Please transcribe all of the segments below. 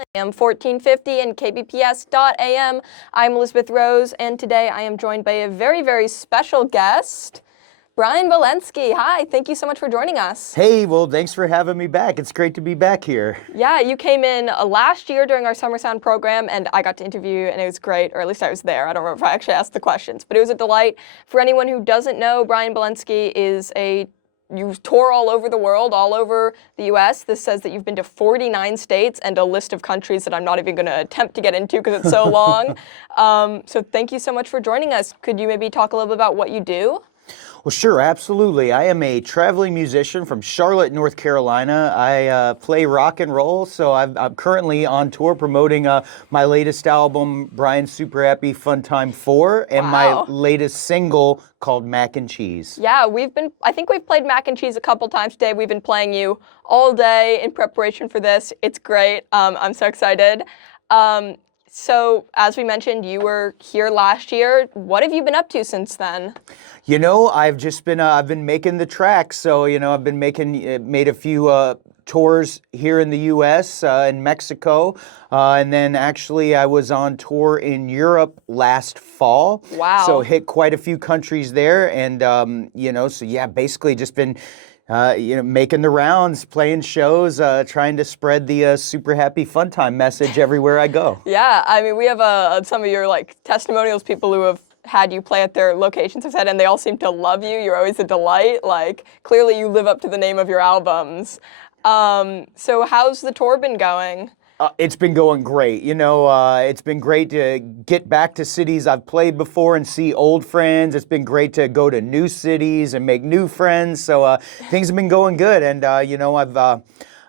AM 1450 and KBPS.AM. I'm Elizabeth Rose, and today I am joined by a very, very special guest, Bryan Bielanski. Hi, thank you so much for joining us. Hey, well, thanks for having me back. It's great to be back here. Yeah, you came in last year during our Summer Sound program, and I got to interview you, and it was great, or at least I was there. I don't remember if I actually asked the questions, but it was a delight. For anyone who doesn't know, Bryan Bielanski is you tour all over the world, all over the U.S. This says that you've been to 49 states and a list of countries that I'm not even going to attempt to get into because it's so long. So thank you so much for joining us. Could you maybe talk a little bit about what you do? Well, sure, absolutely. I am a traveling musician from Charlotte, North Carolina. I play rock and roll, so I'm currently on tour promoting my latest album, Bryan Super Happy Fun Time 4, and my latest single called Mac and Cheese. Yeah, I think we've played Mac and Cheese a couple times today. We've been playing you all day in preparation for this. It's great. I'm so excited. So, as we mentioned, you were here last year. What have you been up to since then? You know, I've been making the tracks. So, I've been made a few tours here in the U.S., in Mexico, and then actually I was on tour in Europe last fall. Wow. So hit quite a few countries there, and so yeah, basically just been making the rounds, playing shows, trying to spread the super happy fun time message everywhere I go. Yeah, I mean, we have some of your testimonials, people who have had you play at their locations have said, and they all seem to love you. You're always a delight. Clearly you live up to the name of your albums. So how's the tour been going? It's been going great. It's been great to get back to cities I've played before and see old friends. It's been great to go to new cities and make new friends. So things have been going good. And,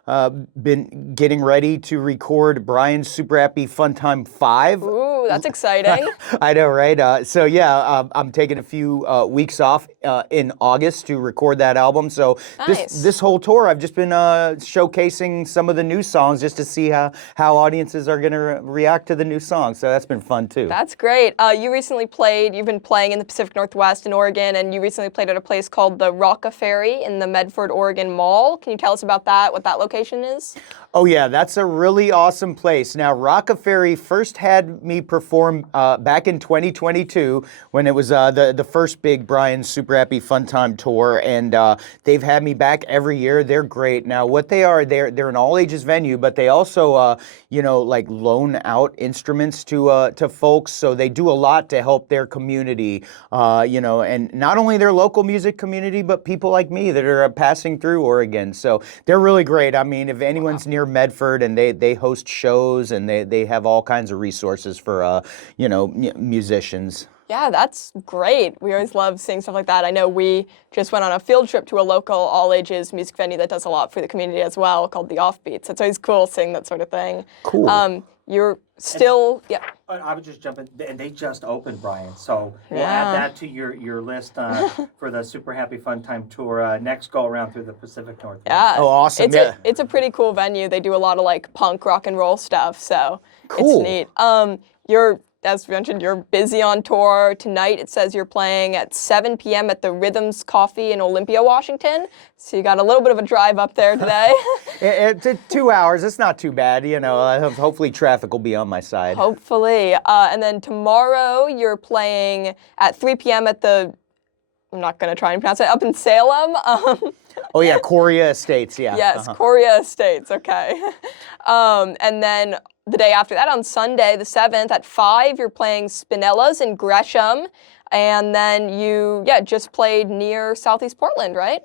I've been getting ready to record Bryan's Super Happy Fun Time 5. Ooh, that's exciting. I know, right? I'm taking a few weeks off in August to record that album. So nice. this whole tour, I've just been showcasing some of the new songs just to see how audiences are going to react to the new songs. So that's been fun too. That's great. You've been playing in the Pacific Northwest in Oregon, and you recently played at a place called the Rock Ferry in the Medford, Oregon Mall. Can you tell us about that, what that location is? Oh yeah, that's a really awesome place. Now, Rock Ferry first had me perform back in 2022 when it was the first big Bryan Super Happy Fun Time tour, and they've had me back every year. They're great. Now, what they are, they're an all ages venue, but they also loan out instruments to folks. So they do a lot to help their community, and not only their local music community, but people like me that are passing through Oregon. So they're really great. I mean, if anyone's near Medford, and they host shows, and they have all kinds of resources for musicians. Yeah, that's great. We always love seeing stuff like that. I know we just went on a field trip to a local all-ages music venue that does a lot for the community as well, called the Offbeats. It's always cool seeing that sort of thing. Cool. You're still, yeah. I would just jump in, and they just opened, Bryan. So we'll add that to your list for the Super Happy Fun Time tour next go around through the Pacific Northwest. Yeah. Oh, awesome. It's a pretty cool venue. They do a lot of punk rock and roll stuff, so cool. It's neat. As mentioned, you're busy on tour. Tonight, it says you're playing at 7 p.m. at the Rhythms Coffee in Olympia, Washington. So you got a little bit of a drive up there today. It's 2 hours. It's not too bad. Hopefully traffic will be on my side. Hopefully. And then tomorrow, you're playing at 3 p.m. at I'm not going to try and pronounce it, up in Salem. Oh, yeah, Coria Estates, yeah. Yes, Coria Estates, okay. And then the day after that, on Sunday, the 7th, at 5, you're playing Spinella's in Gresham. And then you, just played near Southeast Portland, right?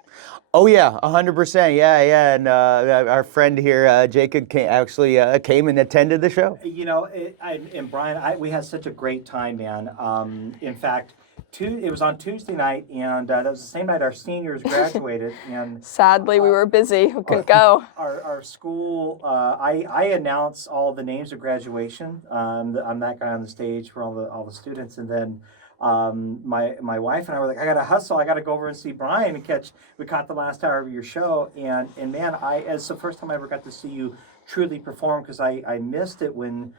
Oh, yeah, 100%. Yeah. And our friend here, Jacob, came and attended the show. And Bryan, we had such a great time, man. In fact, it was on Tuesday night, and that was the same night our seniors graduated. And sadly, we were busy. We couldn't go. Our school, I announce all the names of graduation. I'm that guy on the stage for all the students, and then my wife and I were like, I gotta hustle. I gotta go over and see Bryan and we caught the last hour of your show, and man, it's the first time I ever got to see you truly perform, because I missed it when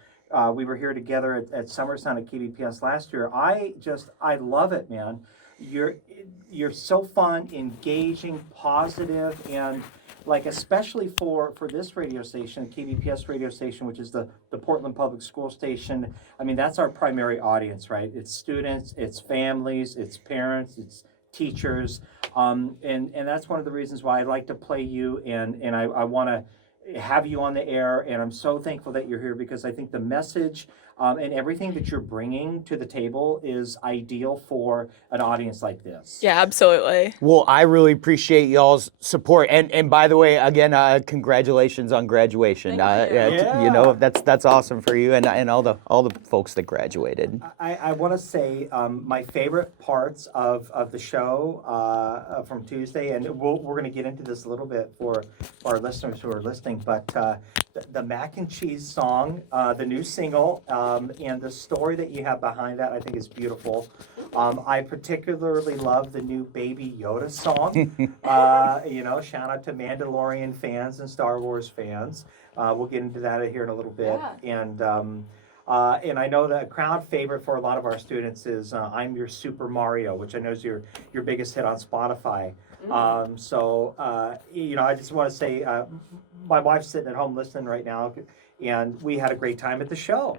we were here together at Summer Sound at KBPS last year. I love it, man. You're so fun, engaging, positive, and like especially for this radio station, KBPS radio station, which is the Portland Public School station. I mean, that's our primary audience, right? It's students, it's families, it's parents, it's teachers, and that's one of the reasons why I like to play you, and I want to have you on the air, and I'm so thankful that you're here because I think the message and everything that you're bringing to the table is ideal for an audience like this. Yeah, absolutely. Well, I really appreciate y'all's support, and by the way, again, congratulations on graduation. Thank you. Yeah. You know, that's awesome for you and all the folks that graduated. I want to say my favorite parts of the show from Tuesday, and we're going to get into this a little bit for our listeners who are listening, but the mac and cheese song, the new single, and the story that you have behind that, I think is beautiful. I particularly love the new Baby Yoda song. You know, shout out to Mandalorian fans and Star Wars fans. We'll get into that here in a little bit. Yeah. And I know that a crowd favorite for a lot of our students is "I'm Your Super Mario," which I know is your biggest hit on Spotify. So you know, I just want to say, my wife's sitting at home listening right now, and we had a great time at the show.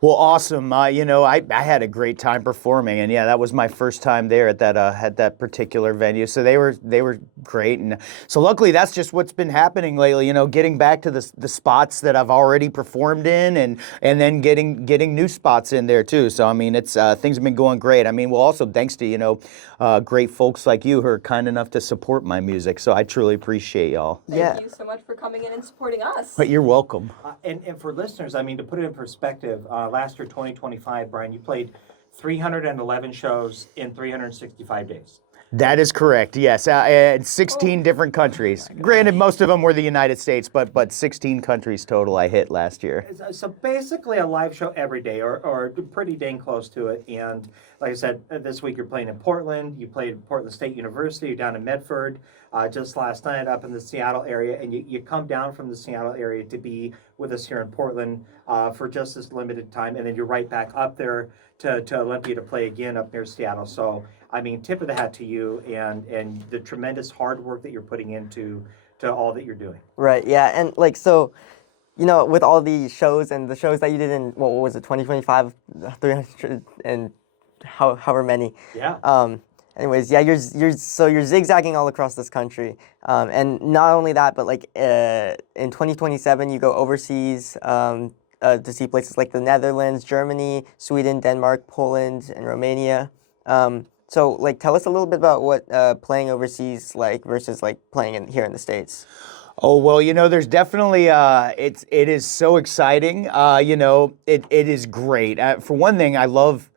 Well, awesome. You know, I had a great time performing, and yeah, that was my first time there at that particular venue. So they were great, and so luckily that's just what's been happening lately. You know, getting back to the spots that I've already performed in, and then getting new spots in there too. So I mean, it's things have been going great. I mean, well, also thanks to great folks like you who are kind enough to support my music. So I truly appreciate y'all. Thank you so much for coming in and supporting us. But you're welcome. And for listeners, I mean, to put it in perspective, last year, 2025, Bryan, you played 311 shows in 365 days. That is correct, yes. In 16 different countries. Granted, most of them were the United States, but 16 countries total I hit last year. So basically a live show every day, or pretty dang close to it. And like I said, this week you're playing in Portland. You played at Portland State University. You're down in Medford just last night up in the Seattle area. And you come down from the Seattle area to be with us here in Portland for just this limited time. And then you're right back up there to Olympia to play again up near Seattle. So I mean, tip of the hat to you and the tremendous hard work that you're putting into all that you're doing. Right, yeah, and like, so, you know, with all the shows and the shows that you did in, what was it, 2025, 300 and however many. Yeah. Anyways, yeah, you're zigzagging all across this country, and not only that, but like in 2027, you go overseas to see places like the Netherlands, Germany, Sweden, Denmark, Poland, and Romania. So, like, tell us a little bit about what playing overseas like versus like playing here in the States. Oh, well, you know, there's definitely, it is so exciting. You know, it is great. For one thing, I love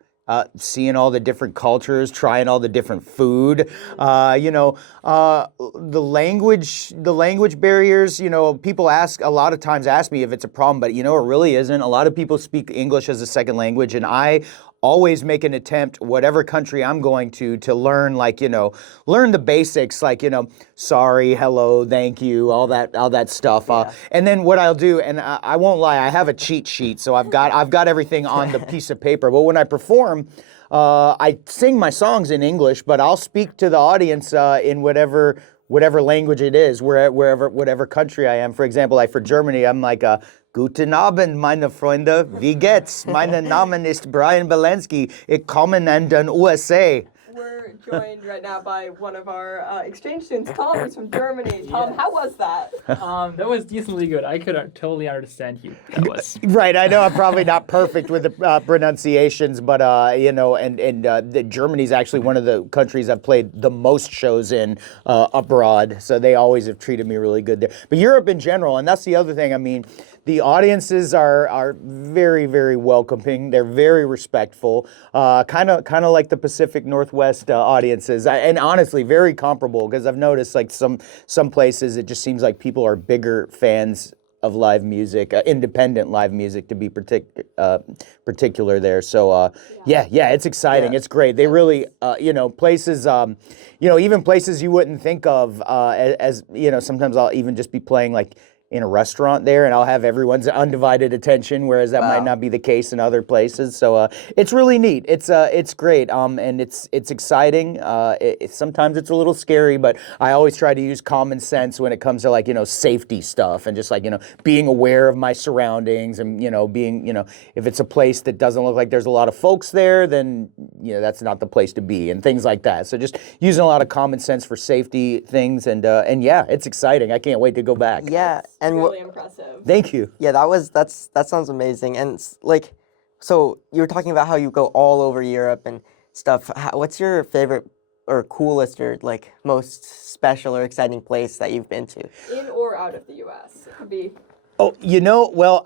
seeing all the different cultures, trying all the different food. You know, the language barriers, you know, people a lot of times ask me if it's a problem, but you know, it really isn't. A lot of people speak English as a second language, and I always make an attempt, whatever country I'm going to learn, like, you know, learn the basics, like, you know, sorry, hello, thank you, all that stuff. Yeah. And then what I'll do, and I won't lie, I have a cheat sheet, so I've got everything on the piece of paper. But when I perform, I sing my songs in English, but I'll speak to the audience in whatever language it is, whatever country I am. For example, like for Germany, I'm like Guten Abend, meine Freunde. Wie geht's? Mein Name ist Bryan Bielanski. Ich komme in den USA. We're joined right now by one of our exchange students, Tom, who's from Germany. Tom, how was that? That was decently good. I could totally understand you. That was Right, I know I'm probably not perfect with the pronunciations, but you know, and Germany's actually one of the countries I've played the most shows in abroad, so they always have treated me really good there. But Europe in general, and that's the other thing. I mean, the audiences are very, very welcoming. They're very respectful, kind of like the Pacific Northwest audiences, and honestly, very comparable. Because I've noticed, like some places, it just seems like people are bigger fans of live music, independent live music, to be particular there. So yeah, it's exciting. Yeah. It's great. They really, you know, places, you know, even places you wouldn't think of as you know. Sometimes I'll even just be playing like in a restaurant there, and I'll have everyone's undivided attention, whereas that might not be the case in other places. So it's really neat. It's great, and it's exciting. Sometimes it's a little scary, but I always try to use common sense when it comes to like safety stuff and just like being aware of my surroundings and being if it's a place that doesn't look like there's a lot of folks there, then that's not the place to be and things like that. So just using a lot of common sense for safety things and yeah, it's exciting. I can't wait to go back. Yeah, and really impressive. Thank you. Yeah, that sounds amazing. And like, so you were talking about how you go all over Europe and stuff. What's your favorite or coolest or like most special or exciting place that you've been to? In or out of the U.S. It could be. Oh, well,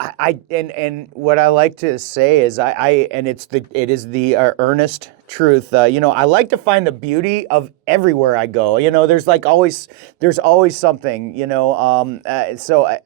and what I like to say is it is the earnest truth. I like to find the beauty of everywhere I go. There's always something. So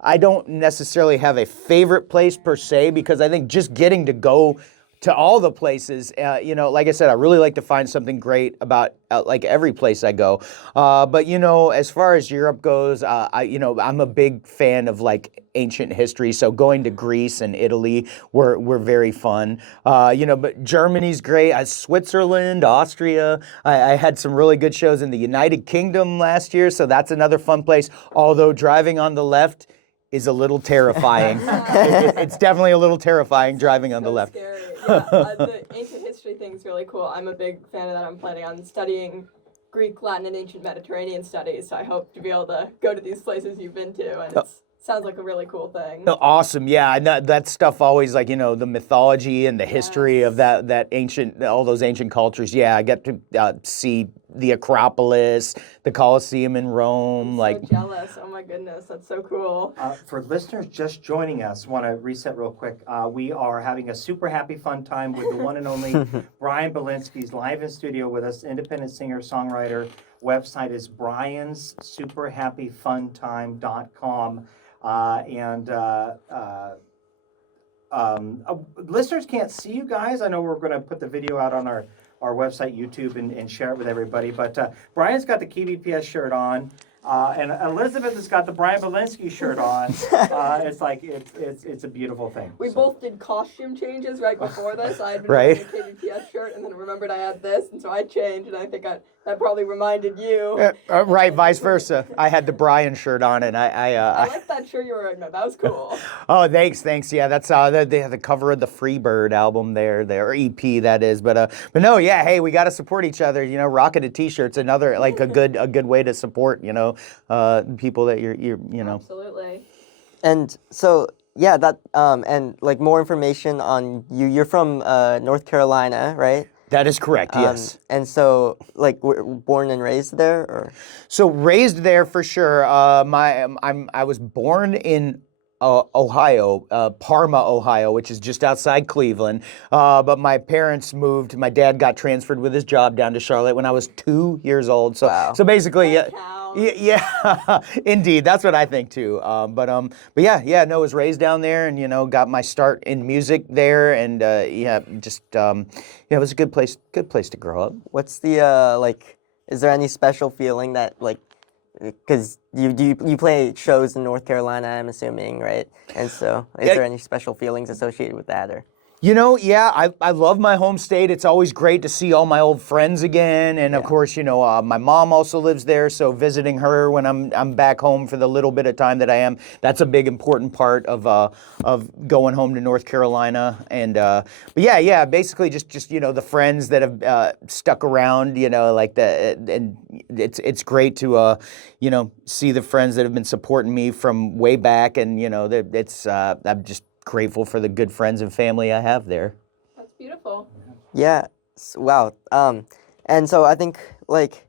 I don't necessarily have a favorite place per se, because I think just getting to go to all the places, like I said, I really like to find something great about like every place I go. But as far as Europe goes, I'm a big fan of like ancient history. So going to Greece and Italy were very fun. But Germany's great. Switzerland, Austria. I had some really good shows in the United Kingdom last year, so that's another fun place. Although driving on the left is a little terrifying. It's definitely a little terrifying driving on the left. Scary. Yeah, the ancient history thing's really cool. I'm a big fan of that. I'm planning on studying Greek, Latin, and ancient Mediterranean studies, so I hope to be able to go to these places you've been to, and it sounds like a really cool thing. Awesome, yeah, and that stuff always, like, the mythology and the history of that ancient, all those ancient cultures. Yeah, I get to see the Acropolis, the Colosseum in Rome. I'm so jealous. Oh my goodness, that's so cool. For listeners just joining us, want to reset real quick. We are having a super happy fun time with the one and only Bryan Bielanski's live in studio with us, independent singer-songwriter. Website is briansuperhappyfuntime.com. Listeners can't see you guys. I know we're going to put the video out on our website, YouTube, and share it with everybody. But Brian's got the KBPS shirt on, and Elizabeth has got the Bryan Bielanski shirt on. It's a beautiful thing. We both did costume changes right before this. I had been Right. wearing a KBPS shirt, and then remembered I had this, and so I changed, and I think that probably reminded you. Right, vice versa. I had the Bryan shirt on, and I like that shirt you were wearing. No, that was cool. Oh, thanks. Yeah, that's they have the cover of the Freebird album there, or EP that is. But no, yeah. Hey, we got to support each other. Rocking a T-shirt's another like a good way to support people that you're. Absolutely. And so yeah, that and like more information on you. You're from North Carolina, right? That is correct, yes. And so, like, born and raised there, or? So raised there for sure. I was born in Ohio, Parma, Ohio, which is just outside Cleveland. But my parents moved. My dad got transferred with his job down to Charlotte when I was 2 years old. So, so basically, yeah, indeed, that's what I think too. But yeah, no, was raised down there, and got my start in music there, and it was a good place to grow up. What's the like? Is there any special feeling that like? Because you play shows in North Carolina, I'm assuming, right? And so, is there any special feelings associated with that, or? Yeah, I love my home state. It's always great to see all my old friends again, and of course, my mom also lives there, so visiting her when I'm back home for the little bit of time that I am, that's a big important part of going home to North Carolina. And but yeah, basically just the friends that have stuck around, and it's great to see the friends that have been supporting me from way back, and I'm just grateful for the good friends and family I have there. That's beautiful. Yeah. Wow. And so I think like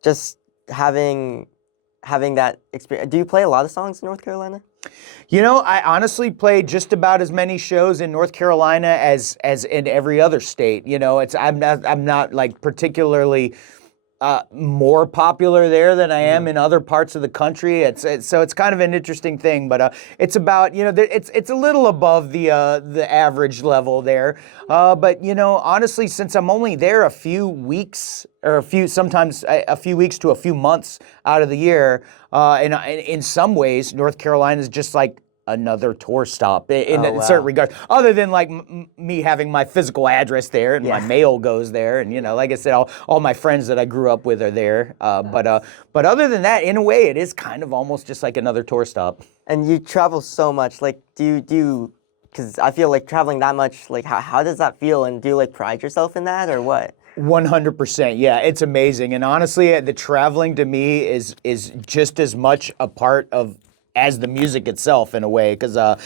just having that experience. Do you play a lot of songs in North Carolina? I honestly play just about as many shows in North Carolina as in every other state. I'm not like particularly more popular there than I am in other parts of the country. So it's kind of an interesting thing, but it's about, it's a little above the average level there. But honestly, since I'm only there a few weeks or sometimes a few weeks to a few months out of the year, and in some ways, North Carolina is just like another tour stop in certain regards, other than like me having my physical address there and my mail goes there, and like I said, all my friends that I grew up with are there. But other than that, in a way, it is kind of almost just like another tour stop. And you travel so much. Like, do you? Because I feel like traveling that much. Like, how does that feel? And do you like pride yourself in that, or what? 100%. Yeah, it's amazing. And honestly, the traveling to me is just as much a part of as the music itself in a way, because I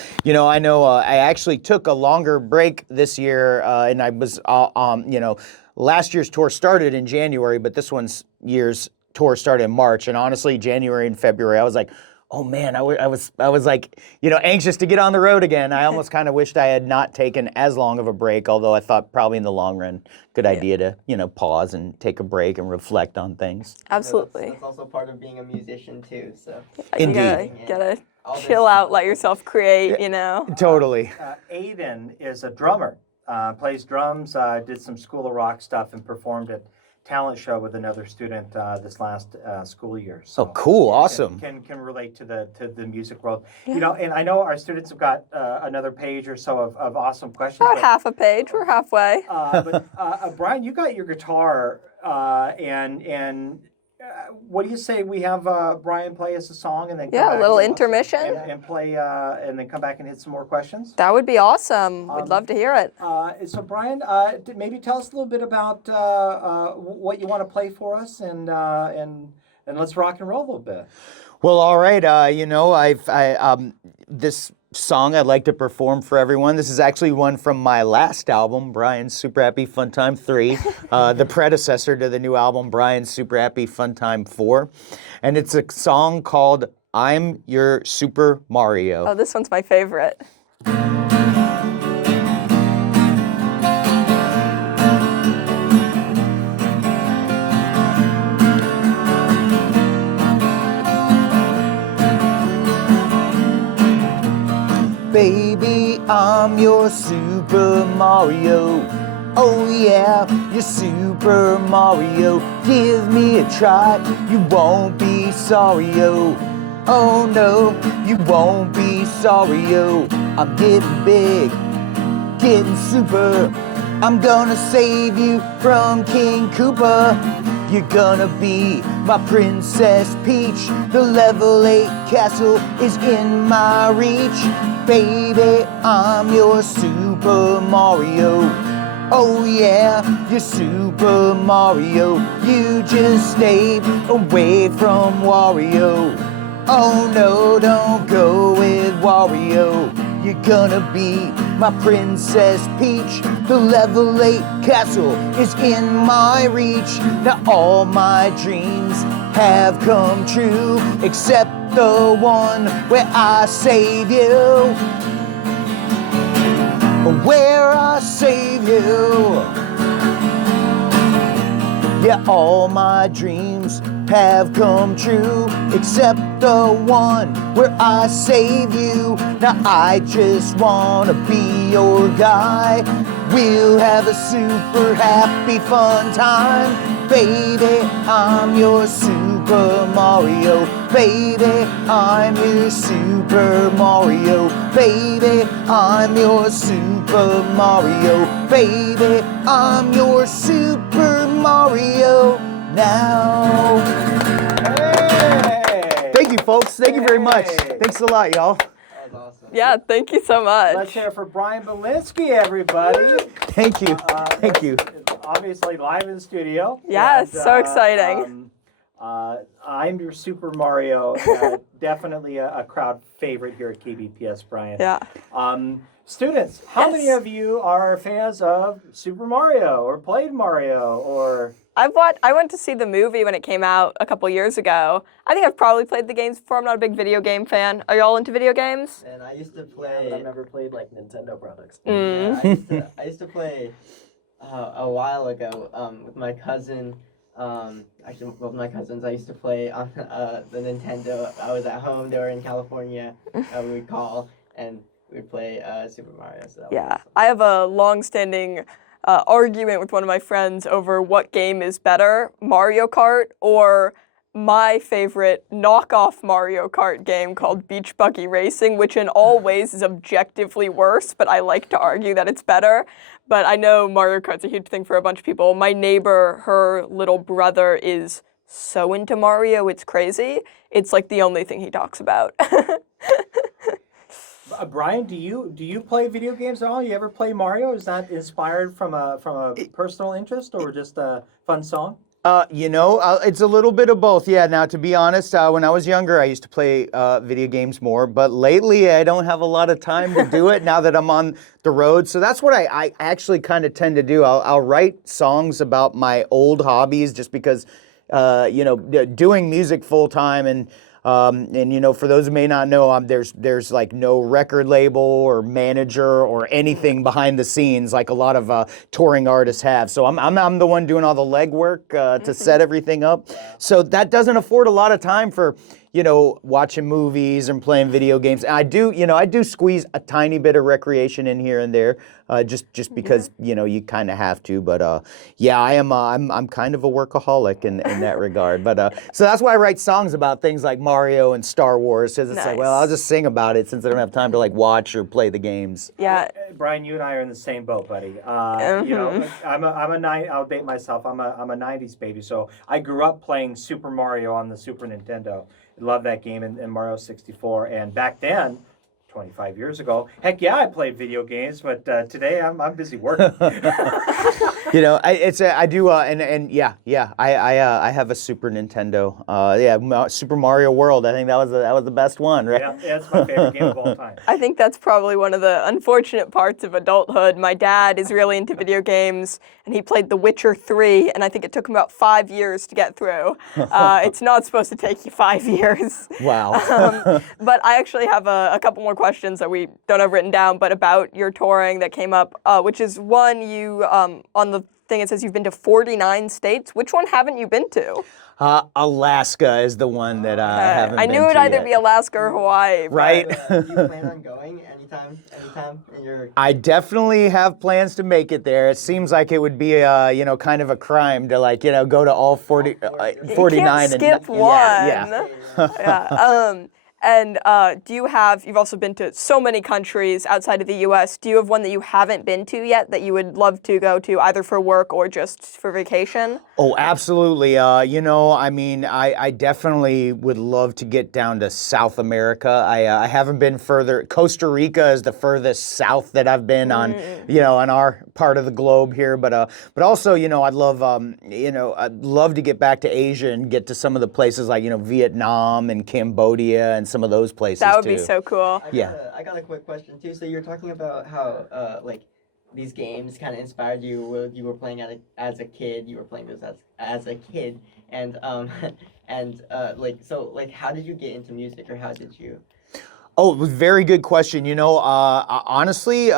know I actually took a longer break this year, and I was last year's tour started in January, but this year's tour started in March, and honestly, January and February, I was like, oh man, I was like, anxious to get on the road again. I almost kind of wished I had not taken as long of a break, although I thought probably in the long run, good idea to, pause and take a break and reflect on things. Absolutely. That's also part of being a musician too. So Indeed. You gotta chill out, let yourself create, Totally. Aiden is a drummer, plays drums, did some School of Rock stuff and performed at talent show with another student this last school year. So cool, awesome. Can relate to the music world. And I know our students have got another page or so of awesome questions. About half a page. We're halfway. But Bryan, you got your guitar, and what do you say we have Bryan play us a song and then come A back little and- intermission. and play and then come back and hit some more questions? That would be awesome. We'd love to hear it. So Bryan, maybe tell us a little bit about what you want to play for us, and let's rock and roll a little bit. Well, all right. This song I'd like to perform for everyone. This is actually one from my last album, Bryan's Super Happy Fun Time 3, the predecessor to the new album, Bryan's Super Happy Fun Time 4. And it's a song called I'm Your Super Mario. Oh, this one's my favorite. Baby, I'm your Super Mario. Oh yeah, you're Super Mario. Give me a try, you won't be sorry-o. Oh no, you won't be sorry-o. I'm getting big, getting super. I'm gonna save you from King Koopa. You're gonna be my Princess Peach. The level 8 castle is in my reach. Baby, I'm your Super Mario. Oh yeah, you're Super Mario. You just stay away from Wario. Oh no, don't go with Wario. You're gonna be my Princess Peach. The level 8 castle is in my reach. Now all my dreams have come true, except the one where I save you. Where I save you. Yeah, all my dreams have come true, except the one where I save you. Now I just wanna be your guy. We'll have a super happy fun time. Baby, I'm your Super Mario. Baby, I'm your Super Mario. Baby, I'm your Super Mario. Baby, I'm your Super Mario now. Hey! Thank you, folks. Thank you very much. Hey. Thanks a lot, y'all. That was awesome. Yeah, thank you so much. Let's hear it for Bryan Bielanski, everybody. Thank you. Thank you. Obviously live in the studio. Yes, so exciting. I'm your Super Mario. Definitely a crowd favorite here at KBPS, Bryan. Yeah. Students, how many Yes. of you are fans of Super Mario or played Mario or? I went to see the movie when it came out a couple years ago. I think I've probably played the games before. I'm not a big video game fan. Are y'all into video games? And I used to I've play. never played like Nintendo products. Yeah, I used to play a while ago with my cousin. Actually, both my cousins, I used to play on the Nintendo. I was at home, they were in California. We would call and we'd play Super Mario. So that Yeah, was I have a long-standing argument with one of my friends over what game is better, Mario Kart or my favorite knockoff Mario Kart game called Beach Buggy Racing, which in all ways is objectively worse, but I like to argue that it's better. But I know Mario Kart's a huge thing for a bunch of people. My neighbor, her little brother is so into Mario, it's crazy. It's like the only thing he talks about. Brian, do you play video games at all? You ever play Mario? Is that inspired from a personal interest or just a fun song? It's a little bit of both. Yeah. Now, to be honest, when I was younger, I used to play video games more, but lately I don't have a lot of time to do it now that I'm on the road. So that's what I actually kind of tend to do. I'll write songs about my old hobbies just because, doing music full time and for those who may not know, there's like no record label or manager or anything behind the scenes like a lot of touring artists have. So I'm the one doing all the legwork to set everything up. So that doesn't afford a lot of time for watching movies and playing video games. And I do squeeze a tiny bit of recreation in here and there, just because you kind of have to. But I'm kind of a workaholic in that regard. But so that's why I write songs about things like Mario and Star Wars, because it's like, well, I'll just sing about it since I don't have time to like watch or play the games. Yeah. Brian, you and I are in the same boat, buddy. I'll date myself. I'm a '90s baby, so I grew up playing Super Mario on the Super Nintendo. Love that game and Mario 64. And back then, 25 years ago, heck yeah, I played video games, but today I'm busy working. I have a Super Nintendo. Super Mario World. I think that was the best one, right? Yeah, it's my favorite game of all time. I think that's probably one of the unfortunate parts of adulthood. My dad is really into video games, and he played The Witcher 3, and I think it took him about 5 years to get through. It's not supposed to take you 5 years. Wow. But I actually have a couple more questions that we don't have written down, but about your touring that came up, which is one, you, on the thing it says you've been to 49 states. Which one haven't you been to? Alaska is the one that I haven't been to. I knew it'd either yet. be Alaska or Hawaii. Right. Do you plan on going anytime in your... I definitely have plans to make it there. It seems like it would be kind of a crime to go to all 49 you can't skip one. Yeah. Yeah. And you've also been to so many countries outside of the U.S. Do you have one that you haven't been to yet that you would love to go to either for work or just for vacation? Oh, absolutely. I definitely would love to get down to South America. I haven't been further. Costa Rica is the furthest south that I've been on our part of the globe here. But also, I'd love to get back to Asia and get to some of the places like, Vietnam and Cambodia and some of those places That would too. be so cool. I got a quick question too. So you're talking about how these games kind of inspired you when you were playing as a kid. You were playing this as a kid, and how did you get into music, or how did you? Oh, very good question. Honestly,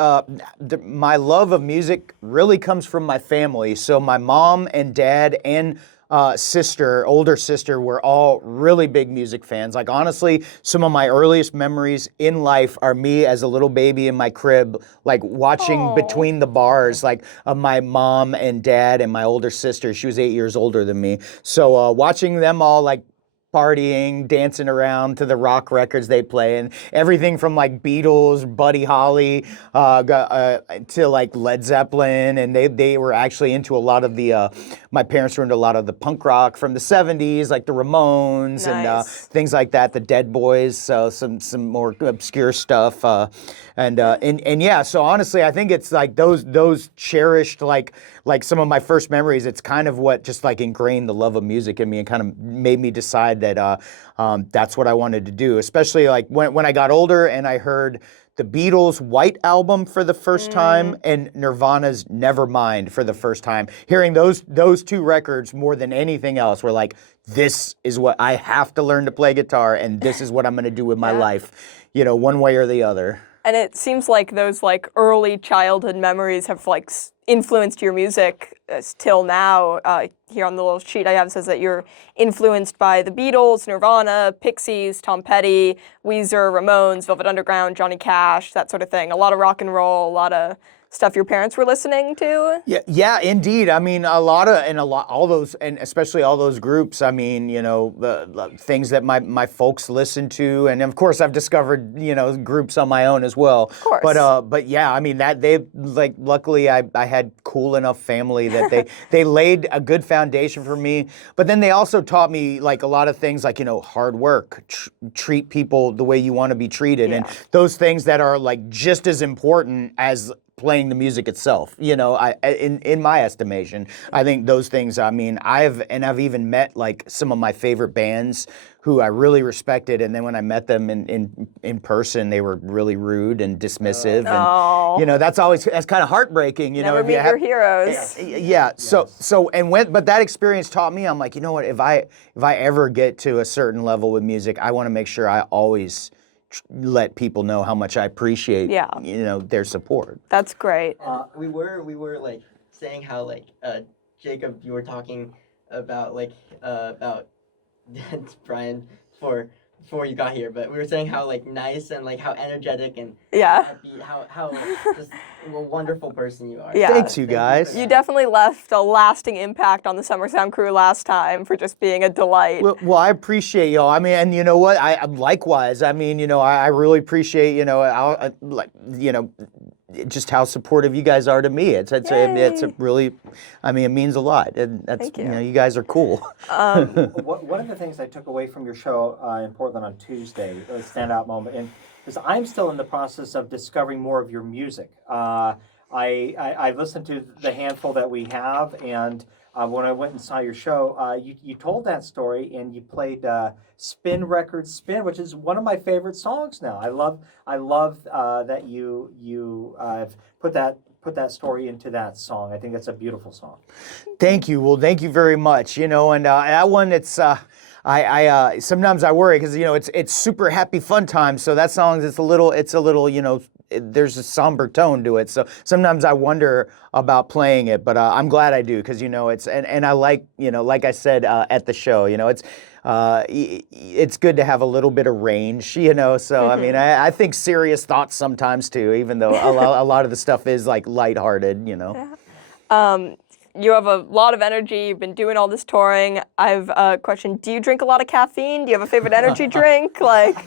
my love of music really comes from my family. So my mom and dad and older sister, were all really big music fans. Like, honestly, some of my earliest memories in life are me as a little baby in my crib, like watching Between the Bars, like my mom and dad and my older sister. She was 8 years older than me. So watching them all like partying, dancing around to the rock records they play, and everything from like Beatles, Buddy Holly, to like Led Zeppelin, and they were actually into a lot of the. My parents were into a lot of the punk rock from the '70s, like the Ramones and things like that, the Dead Boys, so some more obscure stuff, So honestly, I think it's like those cherished like some of my first memories. It's kind of what just like ingrained the love of music in me and kind of made me decide that that's what I wanted to do, especially like when I got older and I heard the Beatles' White Album for the first time and Nirvana's Nevermind for the first time. Hearing those two records more than anything else were like, this is what I have to learn to play guitar, and this is what I'm going to do with my life, one way or the other. And it seems like those like early childhood memories have like influenced your music till now. Here on the little sheet I have says that you're influenced by the Beatles, Nirvana, Pixies, Tom Petty, Weezer, Ramones, Velvet Underground, Johnny Cash, that sort of thing. A lot of rock and roll, a lot of stuff your parents were listening to. Yeah, indeed. I mean, all those, and especially all those groups. I mean, the things that my folks listened to, and of course, I've discovered groups on my own as well. Of course. But yeah, I mean luckily I had cool enough family that they laid a good foundation for me. But then they also taught me like a lot of things, like hard work, treat people the way you want to be treated, and those things that are like just as important as playing the music itself. In my estimation, I think those things, I mean, I've even met like some of my favorite bands who I really respected, and then when I met them in person, they were really rude and dismissive, and that's kind of heartbreaking. Never if meet your heroes. Yeah. But that experience taught me. I'm like, you know what? If I ever get to a certain level with music, I want to make sure I always let people know how much I appreciate their support. That's great. We were like saying how like Jacob, you were talking about about Bryan before you got here, but we were saying how like nice and like how energetic and happy, how just a wonderful person you are. Yeah. Thanks, you guys. You definitely left a lasting impact on the Summer Sound crew last time for just being a delight. Well, I appreciate y'all. I mean, and you know what? I likewise. I mean, I really appreciate just how supportive you guys are to me. It's a really, I mean, it means a lot. And that's Thank you. You guys are cool. One of the things I took away from your show in Portland on Tuesday, a standout moment, and is I'm still in the process of discovering more of your music. I've listened to the handful that we have, and when I went and saw your show, you told that story and you played Spin Records Spin, which is one of my favorite songs now. I love that you have put that story into that song. I think that's a beautiful song. Thank you. Well, thank you very much. And that one, it's I sometimes I worry because it's super happy fun time. So that song it's a little there's a somber tone to it. So sometimes I wonder about playing it, but I'm glad I do because it's and I like like I said at the show, it's good to have a little bit of range, so I mean I think serious thoughts sometimes too, even though a lot of the stuff is like lighthearted. You have a lot of energy. You've been doing all this touring. I have a question. Do you drink a lot of caffeine? Do you have a favorite energy drink? Like,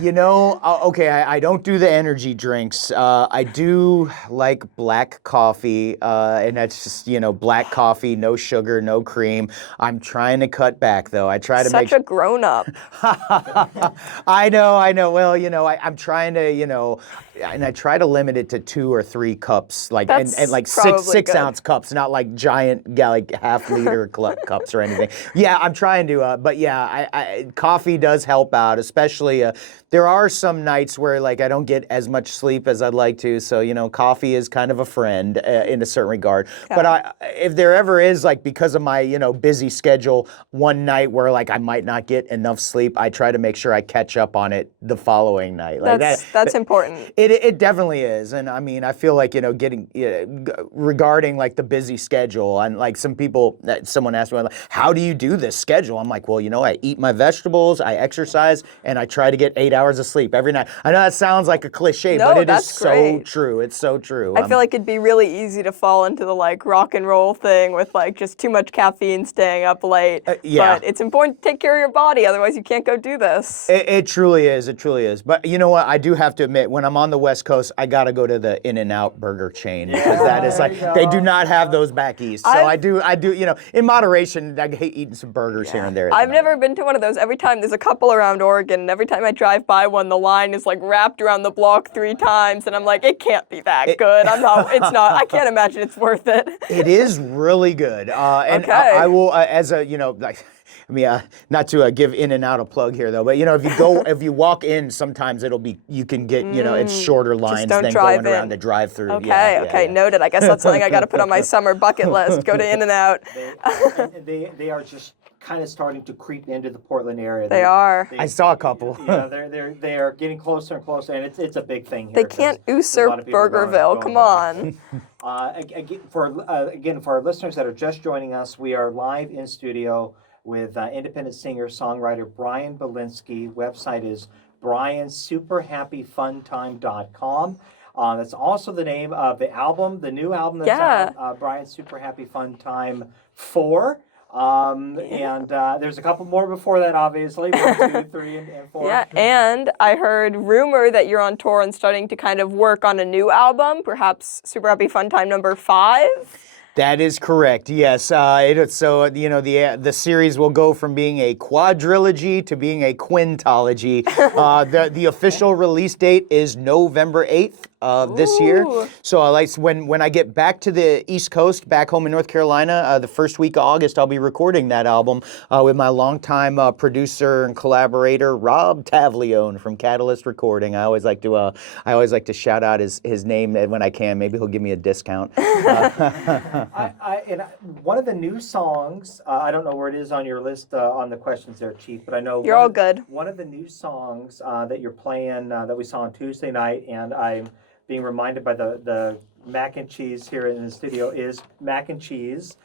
okay, I don't do the energy drinks. I do like black coffee, and that's just, black coffee, no sugar, no cream. I'm trying to cut back, though. I try to such a grown-up. I know. Well, I'm trying to, and I try to limit it to 2 or 3 cups, like and like six ounce cups, not like giant like half-liter cups or anything. Yeah, I'm trying to, but yeah, I coffee does help out, especially. There are some nights where like I don't get as much sleep as I'd like to, so coffee is kind of a friend in a certain regard. Okay. But if there ever is like because of my busy schedule, one night where like I might not get enough sleep, I try to make sure I catch up on it the following night. Like that's important. It definitely is, and I mean I feel like getting regarding like the busy schedule, and like someone asked me like, how do you do this schedule? I'm like, well I eat my vegetables, I exercise, and I try to get 8 hours of sleep every night. I know that sounds like a cliche, but it is so true. It's so true. I feel like it'd be really easy to fall into the like rock and roll thing with like just too much caffeine, staying up late. Yeah. But it's important to take care of your body, otherwise you can't go do this. It truly is. It truly is. But you know what? I do have to admit, when I'm on the West Coast, I gotta go to the In-N-Out burger chain because that is like they do not have those back east. So I do. In moderation, I hate eating some burgers here and there. I've never been to one of those. Every time there's a couple around Oregon, and every time I drive by one, the line is like wrapped around the block 3 times, and I'm like, it can't be that good. It's not. I can't imagine it's worth it. It is really good. And okay. I will, as a, not to give In-N-Out a plug here though, but if you walk in, sometimes you can get, it's shorter lines than going around the drive-through. Okay, noted. I guess that's something I got to put on my summer bucket list. Go to In-N-Out. They are just kind of starting to creep into the Portland area. They are. I saw a couple. Yeah, they are getting closer and closer, and it's a big thing here. They can't usurp Burgerville. Come on. Again, for our listeners that are just joining us, we are live in studio with independent singer-songwriter Bryan Bielanski. Website is bryansuperhappyfuntime.com. That's also the name of the album, the new album that's out, Bryan Super Happy Fun Time 4. And there's a couple more before that, obviously, 1, 2, 3, and 4. Yeah, and I heard rumor that you're on tour and starting to kind of work on a new album, perhaps Super Happy Fun Time number 5. That is correct. Yes. The series will go from being a quadrilogy to being a quintology. The official release date is November 8th of this year. So when I get back to the East Coast, back home in North Carolina, the first week of August, I'll be recording that album with my longtime producer and collaborator Rob Tavlione from Catalyst Recording. I always like to shout out his name when I can. Maybe he'll give me a discount. One of the new songs, I don't know where it is on your list on the questions there, Chief, but I know you're all good. One of the new songs that you're playing that we saw on Tuesday night, and I'm being reminded by the mac and cheese here in the studio, is Mac and Cheese.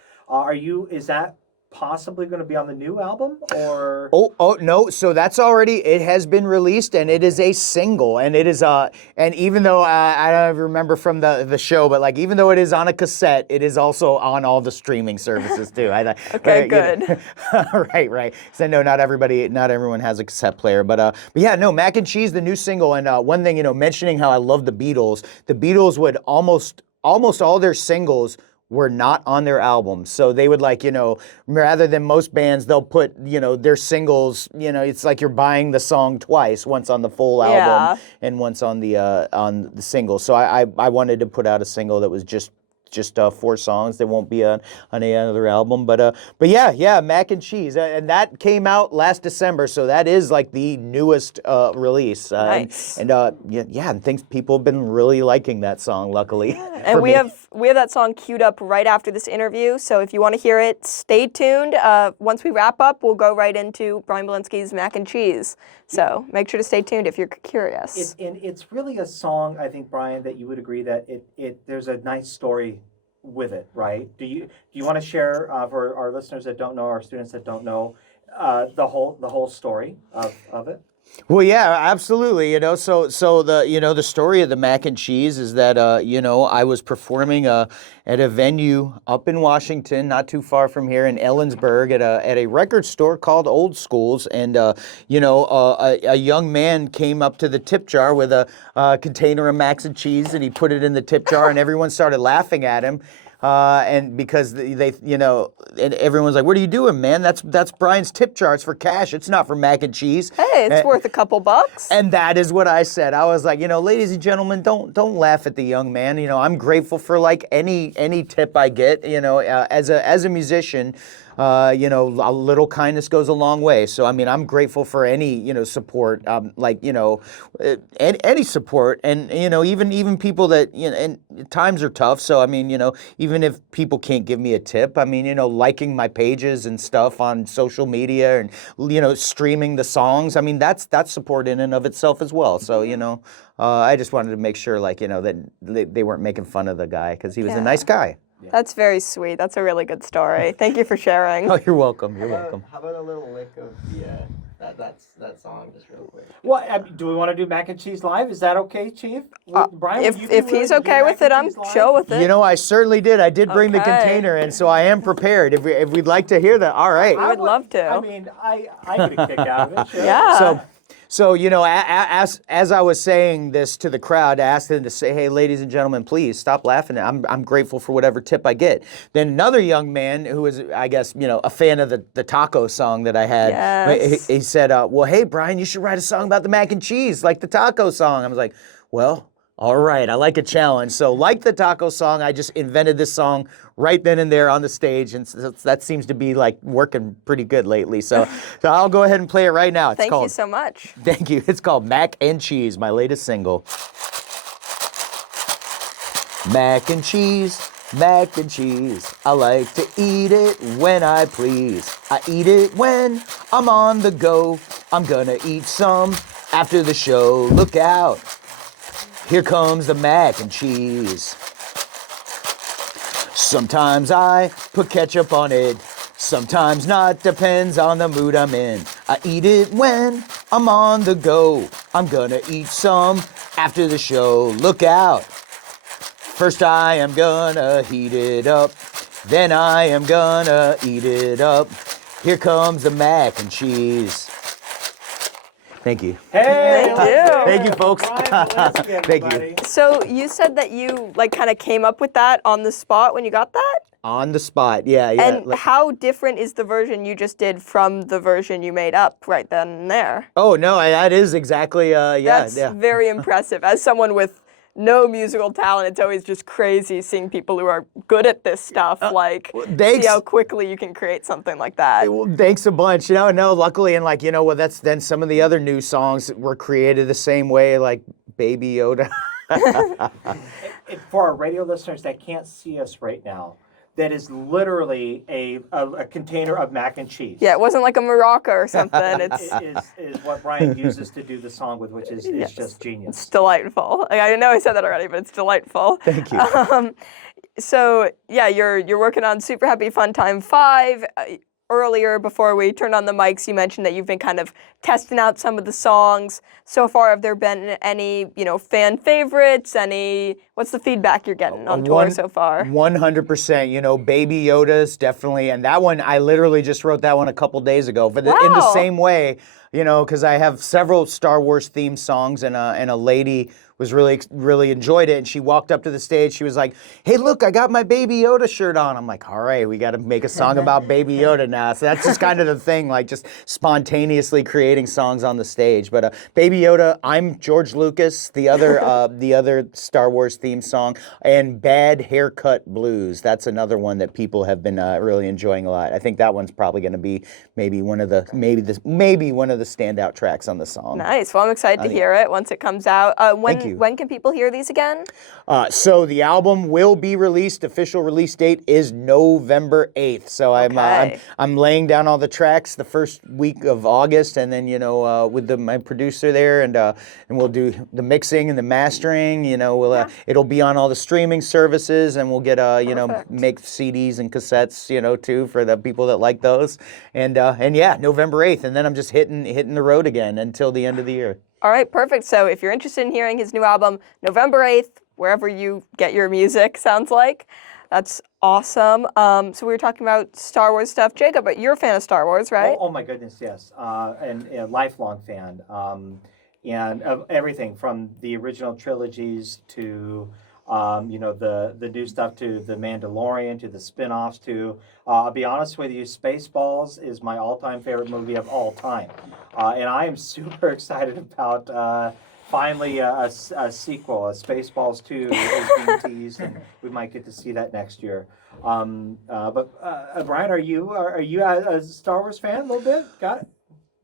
Is that possibly going to be on the new album, or? Oh no! So it has been released, and it is a single, and it is and even though I don't remember from the show, but like even though it is on a cassette, it is also on all the streaming services too. Okay, good. Right. So no, not everyone has a cassette player, but yeah, no, Mac and Cheese, the new single, and one thing, mentioning how I love the Beatles would almost all their singles were not on their albums. So they would rather than most bands, they'll put, their singles, it's like you're buying the song twice, once on the full album and once on the single. So I wanted to put out a single that was just 4 songs. They won't be on any other album, but yeah, Mac and Cheese, and that came out last December. So that is like the newest release. Nice. And people have been really liking that song. Luckily, and we have that song queued up right after this interview. So if you want to hear it, stay tuned. Once we wrap up, we'll go right into Bryan Bielanski's Mac and Cheese. So make sure to stay tuned if you're curious. It's really a song, I think, Bryan, that you would agree that there's a nice story with it, right? Do you want to share for our listeners that don't know, our students that don't know, the whole story of it? Well, yeah, absolutely. So the story of the Mac and Cheese is that I was performing at a venue up in Washington, not too far from here in Ellensburg, at a record store called Old Schools, and a young man came up to the tip jar with a container of Mac and Cheese, and he put it in the tip jar, and everyone started laughing at him. And because they and everyone's like, "What are you doing, man? That's Bryan's tip jar. It's for cash. It's not for Mac and Cheese." Hey, it's worth a couple bucks. And that is what I said. I was like, ladies and gentlemen, don't laugh at the young man. I'm grateful for like any tip I get. As a musician. A little kindness goes a long way. So, I mean, I'm grateful for any, support, any support. And, even people that, and times are tough. So, I mean, even if people can't give me a tip, I mean, liking my pages and stuff on social media and, streaming the songs, I mean, that's support in and of itself as well. So, I just wanted to make sure, that they weren't making fun of the guy because he was a nice guy. Yeah. That's very sweet. That's a really good story. Thank you for sharing. Oh, you're welcome. You're welcome. How about a little lick of that song, just real quick? Well, do we want to do Mac and Cheese live? Is that okay, Chief? Bryan, if he's okay with it, I'm chill with it. I certainly did. I did bring the container, and so I am prepared. If we'd like to hear that, all right. I would love to. I mean, I get a kick out of it. Sure. Yeah. So as I was saying this to the crowd, I asked them to say, "Hey, ladies and gentlemen, please stop laughing. I'm grateful for whatever tip I get." Then another young man who was, I guess, a fan of the taco song that I had, he said, "Well, hey, Bryan, you should write a song about the Mac and Cheese, like the taco song." I was like, "Well, all right, I like a challenge." So like the taco song, I just invented this song right then and there on the stage, and that seems to be like working pretty good lately. So I'll go ahead and play it right now. Thank you so much. Thank you. It's called Mac and Cheese, my latest single. Mac and cheese, I like to eat it when I please. I eat it when I'm on the go. I'm gonna eat some after the show. Look out. Here comes the mac and cheese. Sometimes I put ketchup on it, sometimes not, depends on the mood I'm in. I eat it when I'm on the go. I'm gonna eat some after the show. Look out. First I am gonna heat it up, then I am gonna eat it up. Here comes the mac and cheese. Thank you. Hey, Thank you. Thank you, folks. Bryan Bielanski, Thank you. everybody. So you said that you like kind of came up with that on the spot when you got that? On the spot, yeah. And like- how different is the version you just did from the version you made up right then and there? Oh no, that is exactly That's yeah. very impressive. As someone with no musical talent, it's always just crazy seeing people who are good at this stuff, like see thanks. how quickly you can create something like that. Well, thanks a bunch. No, luckily, and like, well, that's then some of the other new songs were created the same way, like Baby Yoda. For our radio listeners that can't see us right now, that is literally a container of mac and cheese. Yeah, it wasn't like a maraca or something. It's is what Bryan uses to do the song with, which is Yes. just genius. It's delightful. I know I said that already, but it's delightful. Thank you. So yeah, you're working on Super Happy Fun Time 5. Earlier, before we turned on the mics, you mentioned that you've been kind of testing out some of the songs. So far, have there been any, fan favorites? What's the feedback you're getting on tour so far? 100%. Baby Yoda's definitely, and that one, I literally just wrote that one a couple days ago. But in the Wow. same way, because I have several Star Wars themed songs, and a lady was really enjoyed it, and she walked up to the stage. She was like, "Hey, look, I got my Baby Yoda shirt on." I'm like, "All right, we got to make a song about Baby Yoda now." So that's just kind of the thing, like just spontaneously creating songs on the stage. But Baby Yoda, I'm George Lucas, the other Star Wars theme song, and Bad Haircut Blues. That's another one that people have been really enjoying a lot. I think that one's probably going to be maybe one of the standout tracks on the song. Nice. Well, I'm excited to hear it once it comes out. Thank you. When can people hear these again? So the album will be released. Official release date is November 8th. So Okay. I'm laying down all the tracks the first week of August, and then with my producer there, and we'll do the mixing and the mastering. It'll be on all the streaming services, and we'll get Perfect. make CDs and cassettes too for the people that like those. And yeah, November 8th, and then I'm just hitting the road again until the end of the year. All right, perfect. So if you're interested in hearing his new album, November 8th, wherever you get your music, sounds like. That's awesome. So we were talking about Star Wars stuff. Jacob, but you're a fan of Star Wars, right? Oh my goodness, yes, and a lifelong fan, and of everything from the original trilogies to the new stuff, to the Mandalorian, to the spin-offs, to I'll be honest with you, Spaceballs is my all-time favorite movie of all time, and I am super excited about finally a sequel. Spaceballs 2 is being teased, and we might get to see that next year. But Bryan, are you a Star Wars fan a little bit? Got it?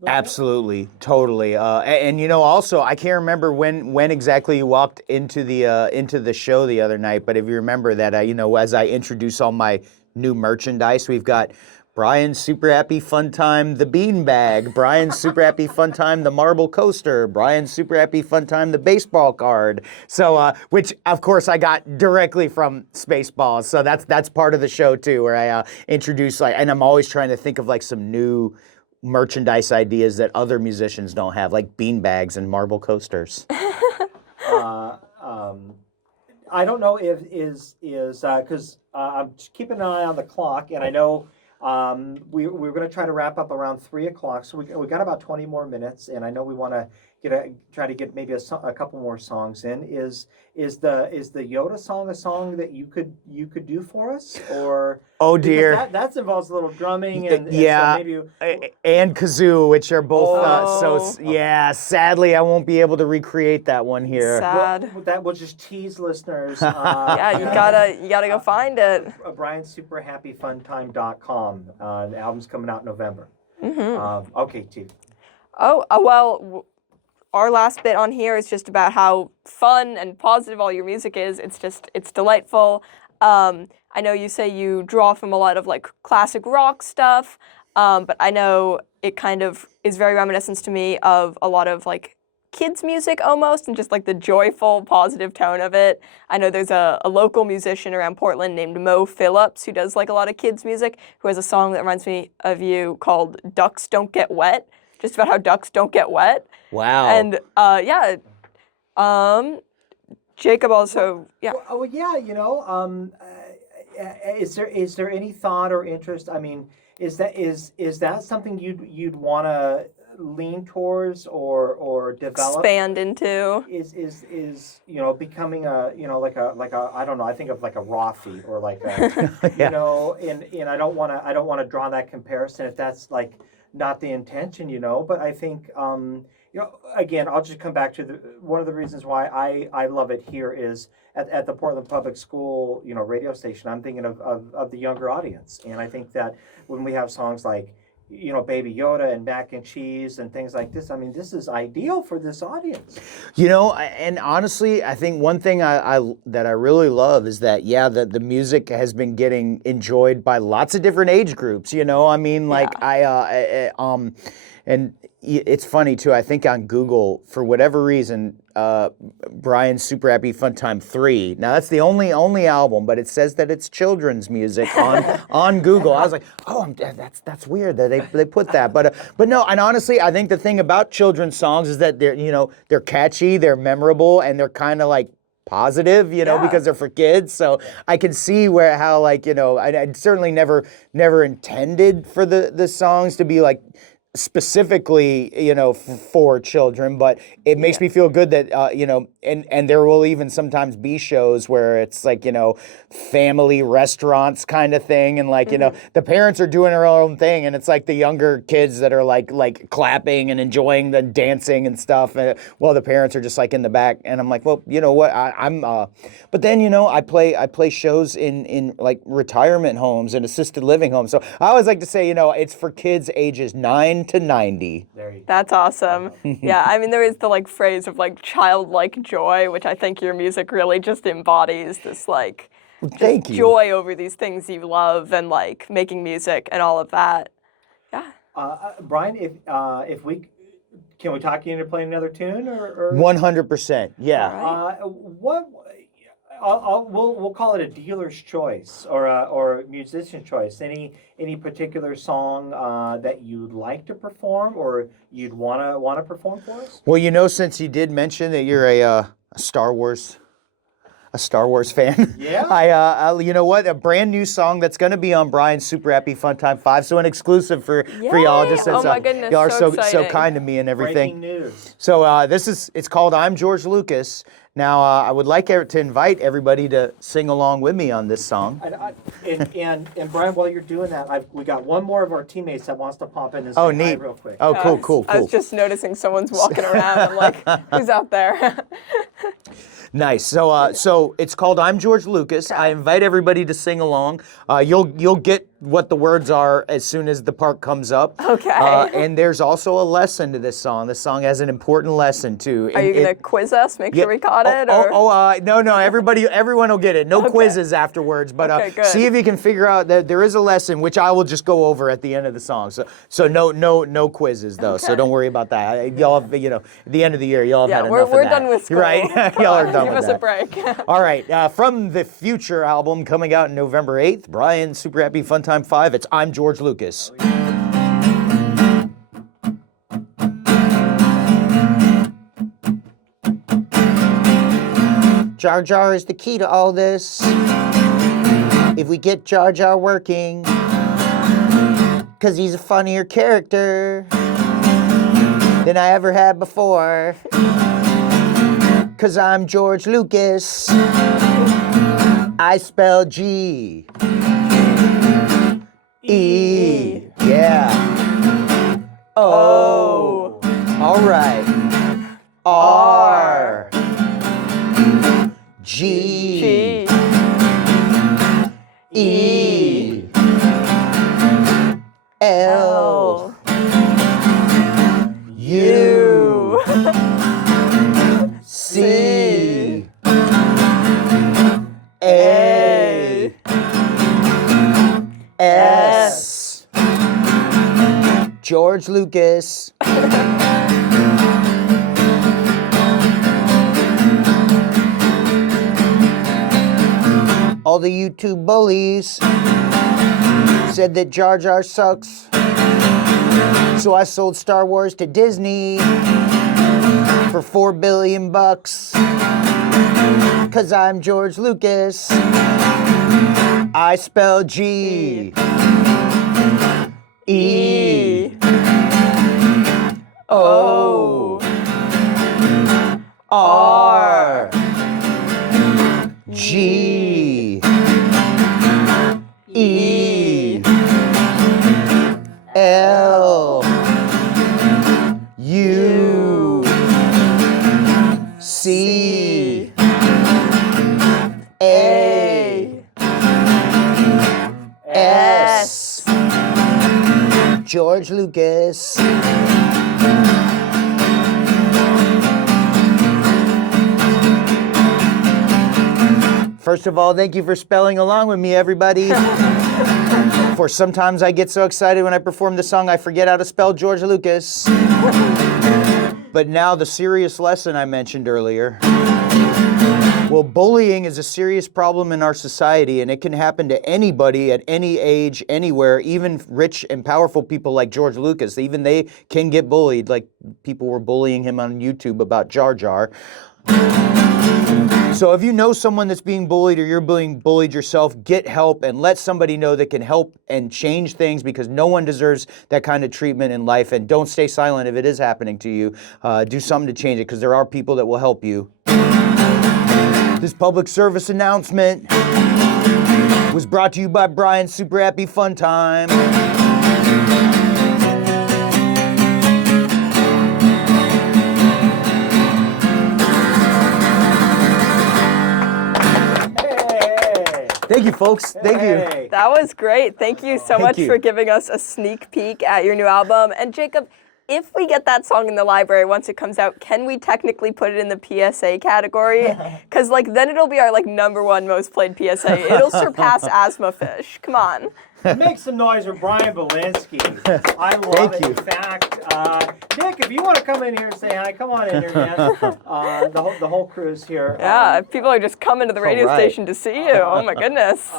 Absolutely, totally, and also I can't remember when exactly you walked into the show the other night, but if you remember that, as I introduce all my new merchandise, we've got Bryan Super Happy Fun Time the beanbag, Bryan Super Happy Fun Time the marble coaster, Bryan Super Happy Fun Time the baseball card. So, which of course I got directly from Spaceballs. So that's part of the show too, where I introduce and I'm always trying to think of some new merchandise ideas that other musicians don't have, like beanbags and marble coasters. I don't know if because I'm just keeping an eye on the clock, and I know we're going to try to wrap up around 3:00, so we got about 20 more minutes, and I know we want to try to get maybe a couple more songs in. Is the Yoda song a song that you could do for us, or? Oh dear. That involves a little drumming and yeah, so maybe and kazoo, which are both Oh. yeah. Sadly, I won't be able to recreate that one here. Sad. that will just tease listeners. Yeah, you gotta go find it. BryanSuperHappyFunTime.com. The album's coming out in November. Mm-hmm. Okay, Chief. Oh, our last bit on here is just about how fun and positive all your music is. It's delightful. I know you say you draw from a lot of classic rock stuff. But I know it kind of is very reminiscent to me of a lot of like kids music almost, and just like the joyful, positive tone of it. I know there's a local musician around Portland named Mo Phillips who does like a lot of kids music, who has a song that reminds me of you called Ducks Don't Get Wet, just about how ducks don't get wet. Wow. And Jacob also, yeah. Oh yeah, is there any thought or interest? I mean, is that something you'd want to lean towards or develop? Expand into. Is becoming a like a I don't know, I think of like a Rafi or like a and I don't want to draw that comparison if that's like not the intention, but I think again, I'll just come back to one of the reasons why I love it here is at the Portland Public School, radio station. I'm thinking of the younger audience, and I think that when we have songs like Baby Yoda and Mac and Cheese and things like this, I mean, this is ideal for this audience. And honestly, I think one thing that I really love is that the music has been getting enjoyed by lots of different age groups. I mean, like and it's funny too. I think on Google, for whatever reason, Brian's Super Happy Fun Time 3. Now that's the only album, but it says that it's children's music on Google. I was like, oh, that's weird that they put that. But no, and honestly, I think the thing about children's songs is that they're catchy, they're memorable, and they're kind of like positive, because they're for kids. So I can see how I certainly never intended for the songs to be like specifically, for children, but it makes me feel good that, and there will even sometimes be shows where it's like, family restaurants kind of thing. And like, the parents are doing their own thing. And it's like the younger kids that are like clapping and enjoying the dancing and stuff. While the parents are just like in the back. And I'm like, well, you know what, but then, I play shows in like retirement homes and assisted living homes. So I always like to say, it's for kids ages 9 to 90. There you go. That's awesome. Yeah, I mean, there is the like phrase of like childlike joy, which I think your music really just embodies this like Thank you. joy over these things you love and like making music and all of that. Yeah. Brian, if we can we talk you into playing another tune or 100%. Yeah. What? We'll call it a dealer's choice or a musician's choice. Any particular song that you'd like to perform or you'd want to perform for us? Well, since you did mention that you're a Star Wars fan. Yeah. You know what? A brand new song that's going to be on Brian's Super Happy Fun Time 5. So an exclusive for y'all. Just Oh since my goodness, y'all are so exciting. kind to me and everything. Breaking news. So it's called I'm George Lucas. Now I would like to invite everybody to sing along with me on this song. And Brian, while you're doing that, we got one more of our teammates that wants to pop in and say Oh, hi neat. real quick. Oh, cool. I was just noticing someone's walking around. I'm like, who's out there? Nice. So it's called I'm George Lucas. I invite everybody to sing along. You'll get what the words are as soon as the part comes up. Okay. And there's also a lesson to this song. This song has an important lesson too. Are you going to quiz us? Make sure we caught it? Or? No. Everyone will get it. No quizzes afterwards. But Okay, good. see if you can figure out that there is a lesson, which I will just go over at the end of the song. So no quizzes though. So don't worry about that. Y'all have, at the end of the year, y'all have had enough of that. we're done with school. Right? Y'all are done Give with us that. a break. All right, from the Future album coming out November 8th, Brian Super Happy Fun Time 5, it's I'm George Lucas. Jar Jar is the key to all this. If we get Jar Jar working, 'cause he's a funnier character than I ever had before. 'Cause I'm George Lucas. I spell G. E. Yeah. O. All right. R. G. G. E. L. U. C. A. S. George Lucas. All the YouTube bullies said that Jar Jar sucks. So I sold Star Wars to Disney for $4 billion. 'Cause I'm George Lucas. I spell G E O R G E L U C A S George Lucas. First of all, thank you for spelling along with me, everybody. For sometimes I get so excited when I perform the song I forget how to spell George Lucas. But now the serious lesson I mentioned earlier. Well, bullying is a serious problem in our society, and it can happen to anybody at any age, anywhere, even rich and powerful people like George Lucas. Even they can get bullied, like people were bullying him on YouTube about Jar Jar. So if you know someone that's being bullied or you're being bullied yourself, get help and let somebody know that can help and change things, because no one deserves that kind of treatment in life. And don't stay silent if it is happening to you. Do something to change it, because there are people that will help you. This public service announcement was brought to you by Bryan's Super Happy Fun Time. Thank you, folks. Thank you. That was great. Thank you so much you. for giving us a sneak peek at your new album. And Jacob, if we get that song in the library once it comes out, can we technically put it in the PSA category? Because then it'll be our #1 most played PSA. It'll surpass Asthma Fish. Come on. Make some noise for Bryan Bielanski. I love Thank it. you. In fact, Nick, if you want to come in here and say hi, come on in here, man. The whole crew's here. Yeah, people are just coming to the radio right. station to see you. Oh my goodness.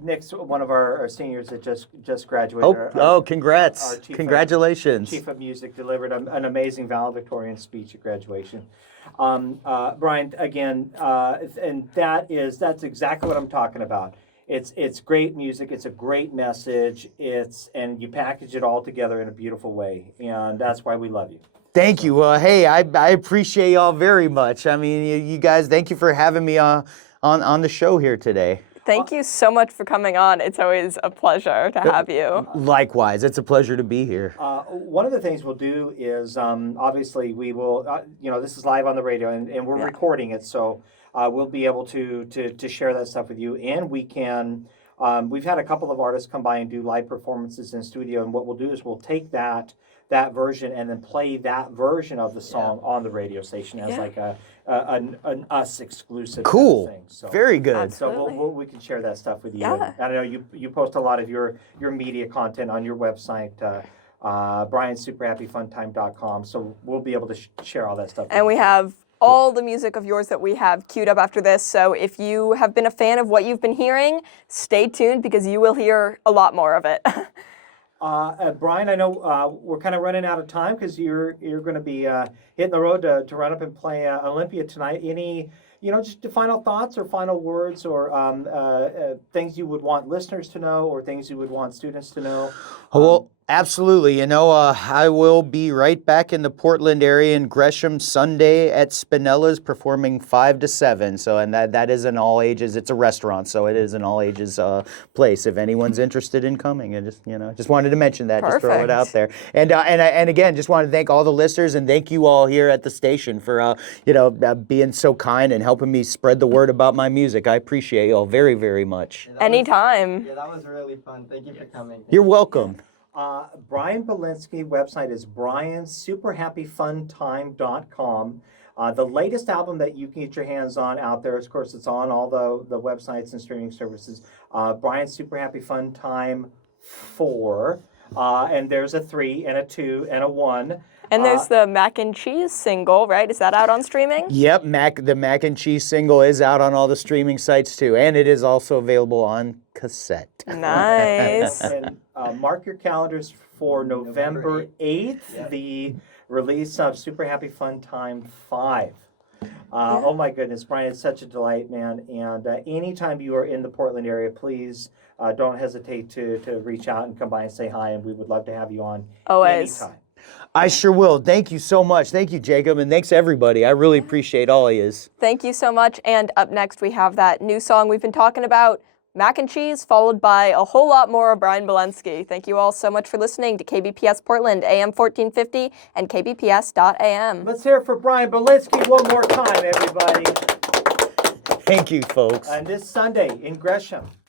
Nick's one of our seniors that just graduated. Congrats. our chief Congratulations. Chief of Music delivered an amazing valedictorian speech at graduation. Bryan, again, and that's exactly what I'm talking about. It's great music. It's a great message. And you package it all together in a beautiful way, and that's why we love you. Thank you. Well, hey, I appreciate y'all very much. I mean, you guys, thank you for having me on the show here today. Thank you so much for coming on. It's always a pleasure to have you. Likewise, it's a pleasure to be here. One of the things we'll do is, obviously, we will, this is live on the radio, and we're recording it, so we'll be able to share that stuff with you, and we can. We've had a couple of artists come by and do live performances in studio, and what we'll do is we'll take that version and then play that version of the song on the radio station as like an us exclusive Cool. thing. So, Very good. so we can share that stuff with you. Yeah. And I know you post a lot of your media content on your website, bryansuperhappyfuntime.com. So we'll be able to share all that stuff. And we have all the music of yours that we have queued up after this. So if you have been a fan of what you've been hearing, stay tuned, because you will hear a lot more of it. Bryan, I know we're kind of running out of time because you're going to be hitting the road to run up and play Olympia tonight. Any, just the final thoughts or final words or things you would want listeners to know or things you would want students to know? Well, absolutely. I will be right back in the Portland area in Gresham Sunday at Spinella's performing 5 to 7. So, and that is an all ages. It's a restaurant, so it is an all ages place. If anyone's interested in coming, I just wanted to mention that. Perfect. Just throw it out there. And again, just want to thank all the listeners and thank you all here at the station for being so kind and helping me spread the word about my music. I appreciate you all very, very much. Anytime. That was really fun. Thank you for coming. You're welcome. Bryan Bielanski website is bryansuperhappyfuntime.com. The latest album that you can get your hands on out there, of course, it's on all the websites and streaming services. Bryan Super Happy Fun Time 4. And there's a 3 and a 2 and a 1. And there's the mac and cheese single, right? Is that out on streaming? Yep, the mac and cheese single is out on all the streaming sites too, and it is also available on cassette. Nice. And mark your calendars for November 8th, the release of Super Happy Fun Time 5. Oh my goodness, Brian, it's such a delight, man. And anytime you are in the Portland area, please don't hesitate to reach out and come by and say hi, and we would love to have you on Always. anytime. I sure will. Thank you so much. Thank you, Jacob, and thanks everybody. I really appreciate all of yous. Thank you so much. And up next, we have that new song we've been talking about, Mac and Cheese, followed by a whole lot more of Bryan Bielanski. Thank you all so much for listening to KBPS Portland, AM 1450 and kbps.am. Let's hear it for Bryan Bielanski one more time, everybody. Thank you, folks. And this Sunday in Gresham.